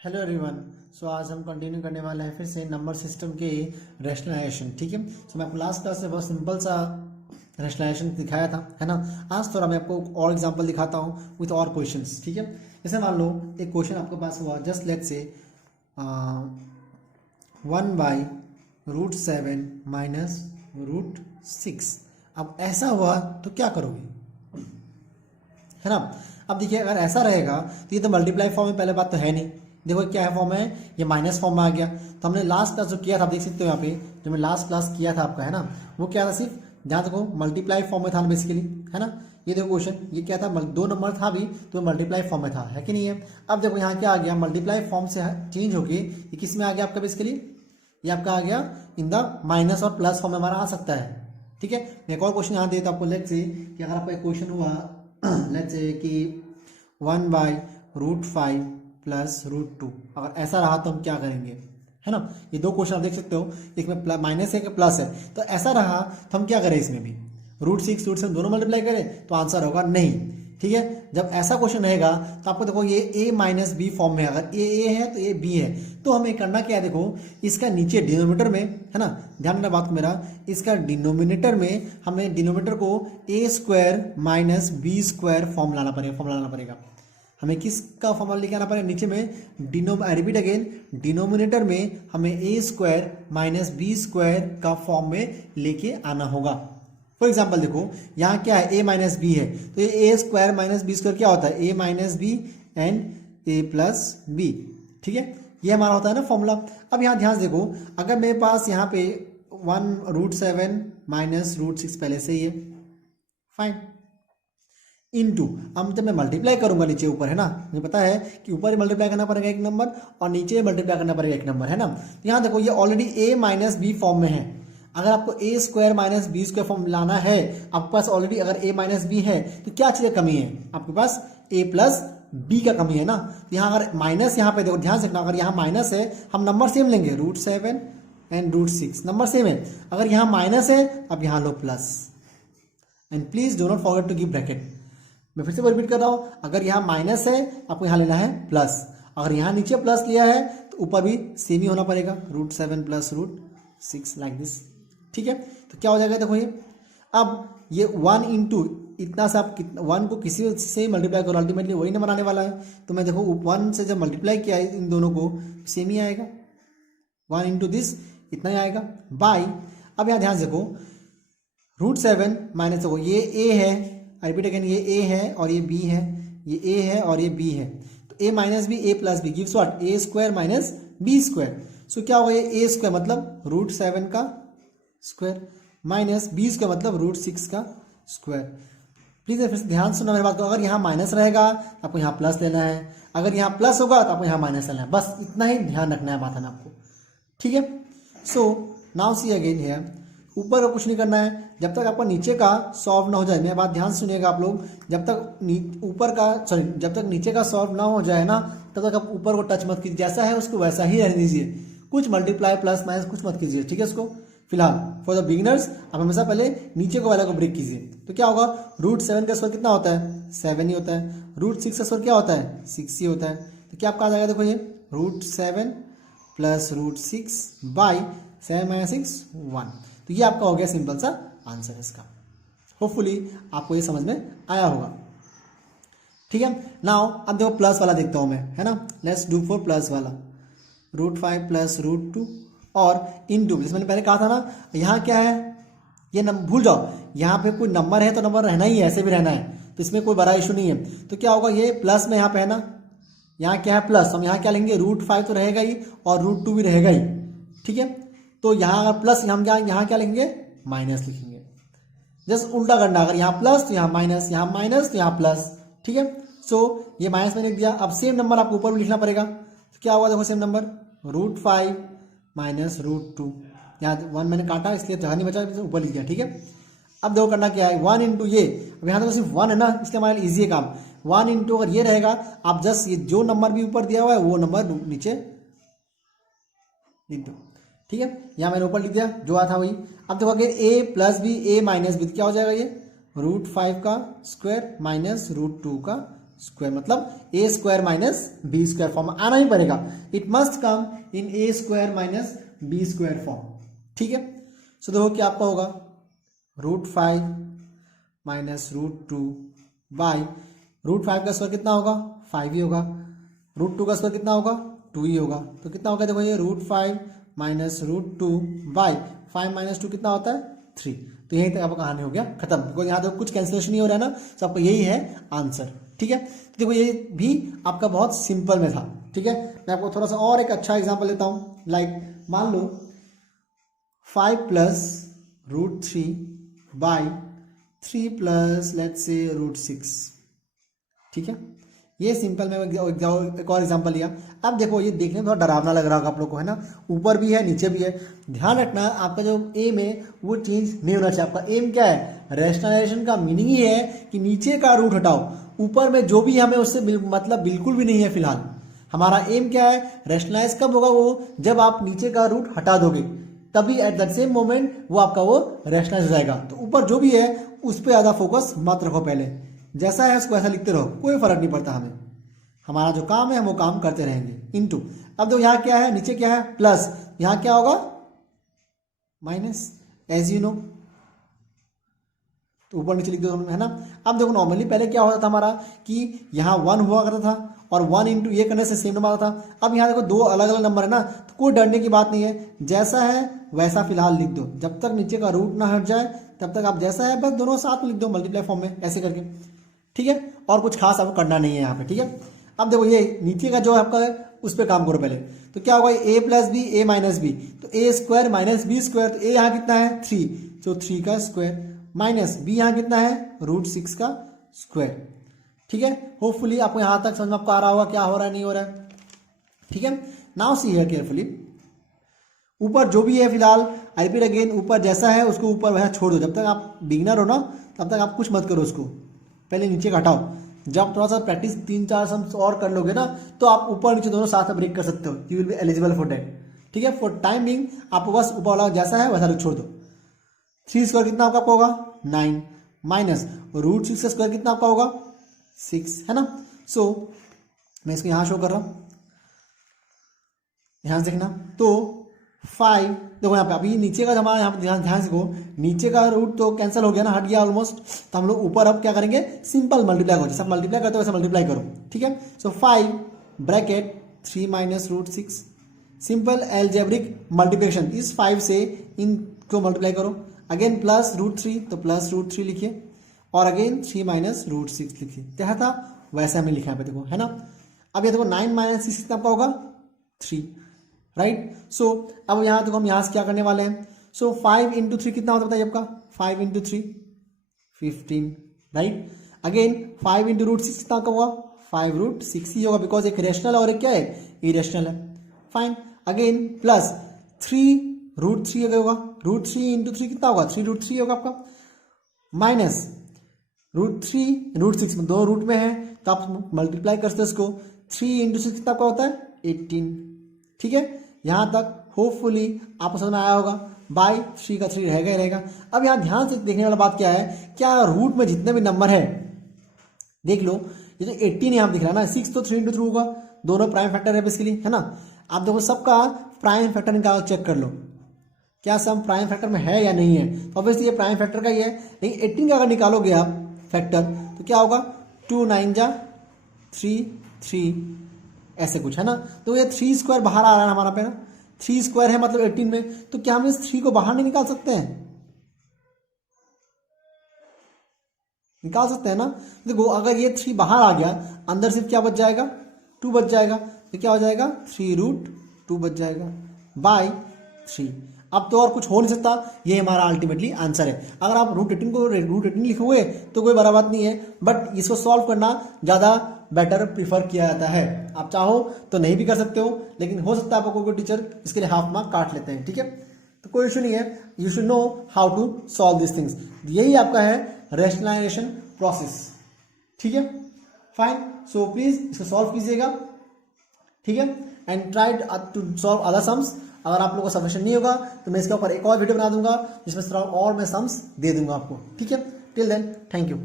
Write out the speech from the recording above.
Hello everyone. सो आज हम continue करने वाले हैं फिर से नंबर सिस्टम के रैशनलाइजेशन। ठीक है। सो मैं आपको लास्ट क्लास में बहुत सिंपल सा रैशनलाइजेशन दिखाया था, है ना। आज थोड़ा मैं आपको और एग्जांपल दिखाता हूँ विथ और क्वेश्चंस। ठीक है। जैसे मान लो एक क्वेश्चन आपके पास हुआ, जस्ट लेट्स से 1/√7 माइनस √6। अब ऐसा हुआ तो क्या करोगे, है ना। अब देखिए अगर ऐसा रहेगा तो ये तो मल्टीप्लाई फॉर्म में, पहले बात तो है नहीं। देखो क्या है फॉर्म है, ये माइनस फॉर्म में आ गया। तो हमने लास्ट क्लास जो किया था, आप देख सकते हो यहाँ पे जो मैं लास्ट क्लास किया था आपका, है ना, वो क्या था, सिर्फ ध्यान रखो मल्टीप्लाई फॉर्म में था बेसिकली, है ना। ये देखो क्वेश्चन, ये क्या था, दो नंबर था भी तो मल्टीप्लाई फॉर्म में था, है कि नहीं है। अब देखो यहाँ क्या आ गया, मल्टीप्लाई फॉर्म से चेंज होके ये किस में आ गया आपका बेसिकली, ये आपका आ गया इन द माइनस और प्लस फॉर्म में हमारा आ सकता है। ठीक है। मैं एक और क्वेश्चन यहाँ देता आपको, लेट्स से कि अगर आपका एक क्वेश्चन हुआ लेट्स से कि 1/√5 प्लस √2, अगर ऐसा रहा तो हम क्या करेंगे, है ना। ये दो क्वेश्चन आप देख सकते हो, एक में माइनस है, एक प्लस है। तो ऐसा रहा तो हम क्या करें, इसमें भी √6 √7 दोनों मल्टीप्लाई करें तो आंसर होगा नहीं। ठीक है। जब ऐसा क्वेश्चन रहेगा तो आपको देखो ये a माइनस बी फॉर्म में, अगर a है तो a b है, तो हमें करना क्या है, देखो इसका नीचे डिनोमिनेटर में, है ना, ध्यान देना बात को मेरा, इसका डिनोमिनेटर में हमें डिनोमिनेटर को a² माइनस b² फॉर्म लाना पड़ेगा। हमें किसका फॉर्मूला लेके आना पड़ेगा, नीचे में रिपीट अगेन, डिनोमिनेटर में हमें a² माइनस b² का फॉर्म में लेके आना होगा। फॉर एग्जाम्पल देखो यहाँ क्या है, a माइनस बी है, तो ये a² माइनस b² क्या होता है, a minus B and a plus B. ठीक है, ये हमारा होता है ना फॉर्मूला। अब यहाँ ध्यान से देखो, अगर मेरे पास यहाँ पे 1/√7 माइनस √6 पहले से ही है, फाइन, इनटू, अब जब मैं मल्टीप्लाई करूंगा नीचे ऊपर, है ना, मुझे पता है कि ऊपर मल्टीप्लाई करना पड़ेगा एक नंबर और नीचे मल्टीप्लाई करना पड़ेगा एक नंबर, है ना। तो यहाँ देखो ये already a minus B form में है। अगर आपको a² माइनस b² फॉर्म लाना है, आपके पास ऑलरेडी अगर a माइनस बी है तो क्या चीज़ कमी है, आपके पास a प्लस b का कमी है ना। तो यहाँ अगर माइनस, यहाँ पे देखो ध्यान से रखना, अगर यहाँ माइनस है हम नंबर सेम लेंगे, √7 एंड √6 नंबर सेम है। अगर यहाँ माइनस है अब यहाँ लो plus, and please do not forget to give bracket. मैं फिर से रिपीट कर रहा हूँ, अगर यहाँ माइनस है आपको यहाँ लेना है प्लस, अगर यहाँ नीचे प्लस लिया है तो ऊपर भी सेम ही होना पड़ेगा, √7 प्लस √6 लाइक दिस। ठीक है। तो क्या हो जाएगा, देखो ये अब ये 1 इंटू इतना से आप 1 को किसी से मल्टीप्लाई करो, अल्टीमेटली वही नंबर आने वाला है। तो मैं देखो 1 से जब मल्टीप्लाई किया इन दोनों को सेम ही आएगा, 1 इंटू दिस इतना ही आएगा बाई। अब यहाँ ध्यान से देखो √7 माइनस, देखो ये a है, रिपीट अगेन, ये a है और ये b है, ये a है और ये b है, तो a minus B a plus B gives what, a² minus b²। So क्या होगा, ये a² मतलब √7 का स्क्वायर माइनस b² मतलब √6 का स्क्वायर। प्लीज फिर से ध्यान सुनना मेरी बात को, अगर यहाँ माइनस रहेगा आपको यहाँ प्लस लेना है, अगर यहाँ प्लस होगा तो आपको यहाँ माइनस लेना है, बस इतना ही ध्यान रखना है बात है ना आपको। ठीक है। सो नाउ सी अगेन है, ऊपर का कुछ नहीं करना है जब तक आपका नीचे का सॉल्व ना हो जाए। मेरी बात ध्यान सुनिएगा आप लोग, जब तक ऊपर का जब तक नीचे का सॉल्व ना हो जाए ना, तब तक आप ऊपर को टच मत कीजिए, जैसा है उसको वैसा ही रहने दीजिए, कुछ मल्टीप्लाई प्लस माइनस कुछ मत कीजिए। ठीक है। इसको फिलहाल फॉर द बिगिनर्स आप हमेशा पहले नीचे को वाला को ब्रेक कीजिए। तो क्या होगा, √7 का स्क्वायर कितना होता है, 7 ही होता है, √6 का स्क्वायर क्या होता है, 6 ही होता है। तो क्या आपका आ जाएगा, देखो ये √7 प्लस √6 बाई 7 माइनस 6 1। तो ये आपका हो गया सिंपल सा आंसर है इसका। होपफुली आपको ये समझ में आया होगा। ठीक है। नाउ अब देखो प्लस वाला देखता हूं मैं, है ना, लेट्स डू फॉर प्लस वाला, √5 प्लस √2 और इनटू, जैसे मैंने पहले कहा था ना, यहाँ क्या है, ये नंबर भूल जाओ, यहाँ पे कोई नंबर है तो नंबर रहना ही है, ऐसे भी रहना है, तो इसमें कोई बड़ा इशू नहीं है। तो क्या होगा, ये प्लस में यहाँ पे है ना, यहाँ क्या है प्लस, हम यहाँ क्या लेंगे, √5 तो रहेगा ही और √2 भी रहेगा ही। ठीक है। तो यहाँ अगर प्लस, हम यहाँ क्या लिखेंगे, माइनस लिखेंगे। जस्ट उल्टा करना, अगर यहाँ प्लस तो यहाँ माइनस, यहाँ माइनस तो यहाँ प्लस। ठीक है। सो ये माइनस में लिख दिया। अब सेम नंबर आपको ऊपर भी लिखना पड़ेगा। तो क्या होगा, देखो सेम नंबर √5 माइनस √2, यहाँ 1 मैंने काटा इसलिए जगह नहीं बचा, ऊपर लिख दिया। ठीक है। अब देखो करना क्या है, 1 इंटू ये, अब यहाँ तो सिर्फ 1 है ना, इसलिए हमारे लिए ईजी है काम। 1 इंटू अगर ये रहेगा, आप जस्ट ये जो नंबर भी ऊपर दिया हुआ है वो नंबर नीचे लिख दो। ठीक है। यहाँ मैंने ऊपर लिख दिया जो आया था वही। अब देखो अगर a plus B a minus B, क्या हो जाएगा, ये √5 का स्क्वायर माइनस √2 का स्क्वायर, मतलब A square minus B square form आना ही पड़ेगा। It must come in A square minus B square form. ठीक है, सो देखो क्या आपका होगा √5 माइनस √2 बाई √5 का स्क्वायर कितना होगा 5 ही होगा, √2 का स्क्वायर कितना होगा 2 ही होगा, तो कितना होगा देखो ये √5 माइनस √2 बाई 5 माइनस 2 कितना होता है 3। तो यहीं तक आपका कहानी हो गया खत्म, बिकॉज यहाँ तो कुछ कैंसिलेशन नहीं हो रहा है ना, तो आपका यही है आंसर। ठीक है, तो देखो ये भी आपका बहुत सिंपल में था। ठीक है, मैं आपको थोड़ा सा और एक अच्छा एग्जांपल लेता हूँ। लाइक मान लो 5 plus √3 by 3 plus let's say √6। ठीक है, ये सिंपल में एक और एग्जांपल लिया। अब देखो ये देखने में थोड़ा डरावना लग रहा होगा आप लोग को, है ना, ऊपर भी है नीचे भी है। ध्यान रखना आपका जो एम है वो चेंज नहीं होना चाहिए। आपका एम क्या है, रैशनलाइजेशन का मीनिंग ही है कि नीचे का रूट हटाओ, ऊपर में जो भी हमें उससे मतलब बिल्कुल भी नहीं है। फिलहाल हमारा एम क्या है, रैशनलाइज कब होगा वो, जब आप नीचे का रूट हटा दोगे, तभी एट द सेम मोमेंट वो आपका वो रैशनलाइज हो जाएगा। तो ऊपर जो भी है उस पर ज़्यादा फोकस मत रखो, पहले जैसा है उसको ऐसा लिखते रहो, कोई फर्क नहीं पड़ता हमें, हमारा जो काम है हम वो काम करते रहेंगे। इनटू अब देखो यहाँ क्या है, नीचे क्या है प्लस, यहाँ क्या होगा माइनस, एज यू नो, तो ऊपर नीचे लिख दो है ना। अब देखो नॉर्मली पहले क्या होता था हमारा कि यहाँ 1 हुआ करता था और 1 इंटू ये करने से सेम नंबर आता था। अब यहाँ देखो 2 अलग अलग नंबर है ना, तो कोई डरने की बात नहीं है, जैसा है वैसा फिलहाल लिख दो, जब तक नीचे का रूट ना हट जाए तब तक आप जैसा है बस दोनों साथ में लिख दो मल्टीप्लाई फॉर्म में ऐसे करके। ठीक है, और कुछ खास आपको करना नहीं है यहाँ पे। ठीक है, अब देखो ये नीचे का जो आपका है उस पर काम करो पहले, तो क्या होगा a plus B A minus B, तो A square minus B square, तो ए यहाँ कितना है 3, तो 3 का स्क्वायर माइनस बी यहाँ कितना है √6 का स्क्वायर। ठीक है, होपफुली आपको यहाँ तक समझ में आपको आ रहा होगा क्या हो रहा है नहीं हो रहा है। ठीक है, नाउ सी हियर केयरफुली, ऊपर जो भी है फिलहाल आई रिपीट अगेन, ऊपर जैसा है उसको ऊपर वैसा छोड़ दो, जब तक आप बिगिनर हो ना तब तक आप कुछ मत करो उसको, पहले नीचे का हटाओ। जब थोड़ा सा प्रैक्टिस 3-4 सम्स और कर लोगे ना तो आप ऊपर नीचे दोनों साथ में ब्रेक कर सकते हो, you will be eligible for that. ठीक है, फॉर टाइम बिंग आपको बस ऊपर वाला जैसा है वैसा छोड़ दो। 3 स्क्वायर कितना आपका होगा 9 माइनस √6 का स्क्वायर कितना आपका होगा 6, है ना। सो मैं इसको यहाँ शो कर रहा हूँ, ध्यान से देखना, तो 5 देखो यहाँ पे अभी नीचे का हमारा यहाँ पे ध्यान से देखो, नीचे का रूट तो कैंसिल हो गया ना, हट गया ऑलमोस्ट, तो हम लोग ऊपर अब क्या करेंगे सिंपल मल्टीप्लाई करो, जैसे मल्टीप्लाई करते हो वैसे मल्टीप्लाई करो। ठीक है, सो 5 bracket 3 minus √6, simple algebraic multiplication, इस 5 से इनको मल्टीप्लाई करो, अगेन प्लस √3 तो प्लस √3 लिखिए, और अगेन 3 माइनस √6 लिखिए, क्या था वैसे हमने लिखा है देखो, है ना। अब ये देखो 9 माइनस 6 कितना आपका होगा 3, राइट। सो अब यहाँ देखो हम यहाँ से क्या करने वाले हैं, सो 5 इंटू 3 कितना होता है आपका 5 इंटू 3 15, राइट। अगेन 5 इंटू √6 कितना का होगा 5 √6 ही होगा, बिकॉज एक रेशनल और एक क्या है इरेशनल है, फाइन। अगेन प्लस 3 √3 अगर होगा, √3 इंटू 3 कितना होगा 3 √3 होगा आपका, माइनस √3 √6 में 2 रूट में है तो आप मल्टीप्लाई करते हैं उसको, 3 इंटू 6 कितना आपका होता है 18। ठीक है, यहाँ तक होपफुली आपको समझ में आया होगा, बाई 3 का 3 रहेगा ही रहेगा। अब यहाँ ध्यान से देखने वाला बात क्या है, क्या रूट में जितने भी नंबर है देख लो, ये जो 18 यहाँ दिख रहा है ना, 6 तो 3 इंटू 3 होगा, दोनों प्राइम फैक्टर है बेसिकली, है ना। आप देखो सबका प्राइम फैक्टर निकाल चेक कर लो, क्या सम प्राइम फैक्टर में है या नहीं है, तो ऑब्वियसली ये प्राइम फैक्टर का ही है, लेकिन 18 का अगर निकालोगे आप फैक्टर तो क्या होगा 2 9 जा 3 3 ऐसे कुछ, है ना। तो ये 3 स्क्वायर बाहर आ रहा है हमारा पे ना, 3 स्क्वायर है मतलब 18 में, तो क्या हम इस 3 को बाहर नहीं निकाल सकते हैं, निकाल सकते हैं ना। देखो अगर ये 3 बाहर आ गया, अंदर सिर्फ क्या बच जाएगा 2 बच जाएगा, तो क्या हो जाएगा 3 √2 बच जाएगा बाई 3। अब तो और कुछ हो नहीं सकता, ये हमारा अल्टीमेटली आंसर है। अगर आप √18 को √18 लिखोगे तो कोई बड़ा बात नहीं है, बट इसको सॉल्व करना ज़्यादा बेटर प्रीफर किया जाता है। आप चाहो तो नहीं भी कर सकते हो, लेकिन हो सकता है आपको कोई टीचर इसके लिए हाफ मार्क काट लेते हैं। ठीक है, तो कोई इशू नहीं है, you should know how to solve this things. यही आपका है रैशनलाइजेशन प्रोसेस। ठीक है, फाइन। सो प्लीज इसको सॉल्व कीजिएगा, ठीक है, and try to solve other sums. अगर आप लोगों को सफिशिएंट नहीं होगा तो मैं इसके ऊपर एक और वीडियो बना दूंगा जिसमें और मैं सम्स दे दूंगा आपको। ठीक है, टिल देन थैंक यू।